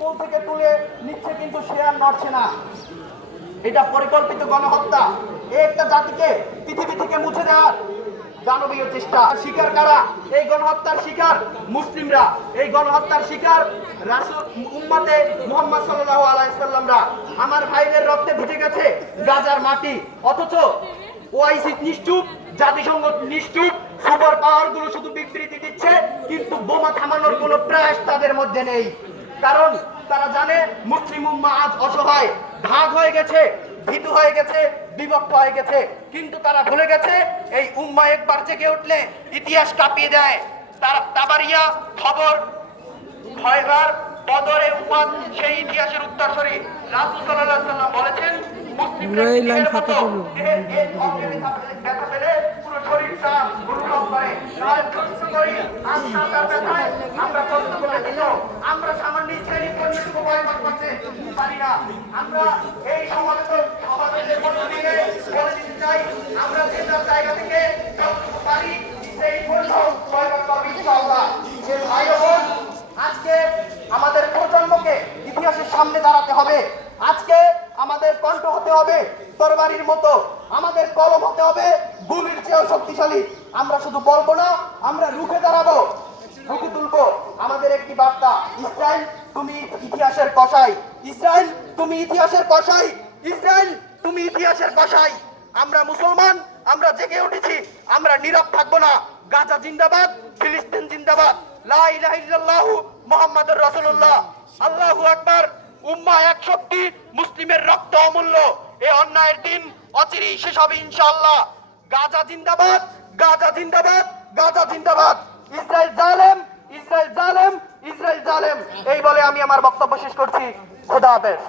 কোল থেকে তুলে নিচ্ছে কিন্তু সে আর নড়ছে না। এটা পরিকল্পিত গণহত্যা। এ একটা জাতিকে পৃথিবী থেকে মুছে দেওয়ার দানবীয় চেষ্টা। শিকার কারা? এই গণহত্যার শিকার মুসলিমরা। এই গণহত্যার শিকার রাসূল উম্মতে মুহাম্মদ সাল্লাল্লাহু আলাইহি সাল্লামরা। আমার ভাইদের রক্তে ভিজে গেছে গাজার মাটি। অথচ ওআইসি নিশ্চুপ, জাতিসংঘ নিশ্চুপ, সুপার পাওয়ারগুলো শুধু বিবৃতি দিচ্ছে, কিন্তু বোমা থামানোর কোনো প্রয়াস তাদের মধ্যে নেই। কারণ তারা জানে মুসলিম উম্মা আজ অসহায় ভাগ হয়ে গেছে ভীতু হয়ে গেছে বিভক্ত হয়ে গেছে কিন্তু তারা ভুলে গেছে এই উম্মা একবার জেগে উঠলে ইতিহাস কাঁপিয়ে দেয় তারা তাবারিয়া খবর খয়বার বদরে উপাদ সেই ইতিহাসের উত্তরসূরি রাসূল সাল্লাল্লাহু আলাইহি সাল্লাম বলেছেন মুসলিমরা এই লাইন করব। ব্যথা পেলে পুরো শরীরটা অনুভব করে আর কষ্ট করি আত্মা তার ব্যথায় আমরা কষ্ট করে আমরা সামান্য পারি না। আমরা এই সমাবেশ চাই, আমরা যে জায়গা থেকে যতটুকু পারি সেই যে ভাই আজকে আমাদের প্রজন্মকে ইতিহাসের সামনে দাঁড়াতে হবে। আজকে আমাদের কণ্ঠ হতে হবে তরবারির মতো, আমাদের কলম হতে হবে গুলির চেয়েও শক্তিশালী। আমরা শুধু বলব না, আমরা রুখে দাঁড়াবো। একটি বার্তা? ইসরায়েল, তুমি ইতিহাসের কষাই ইসরায়েল, তুমি ইতিহাসের কষাই ইসরায়েল, তুমি ইতিহাসের কষাই আমরা মুসলমান, আমরা জেগে উঠেছি। আমরা নীরব থাকব না। গাজা জিন্দাবাদ, ফিলিস্তিন জিন্দাবাদ। লা ইলাহা ইল্লাল্লাহু মুহাম্মাদুর রাসূলুল্লাহ। আল্লাহু আকবার। উম্মাহ এক শক্তি মুসলিমের রক্ত অমূল্য। এই অন্যায়ের দিন অচিরেই শেষ হবে ইনশাআল্লাহ। গাজা জিন্দাবাদ গাজা জিন্দাবাদ গাজা জিন্দাবাদ। ইসরায়েল জালেম ইসরায়েল জালেম ইসরায়েল জালেম এই বলে আমি আমার বক্তব্য শেষ করছি। খোদা হাফেজ।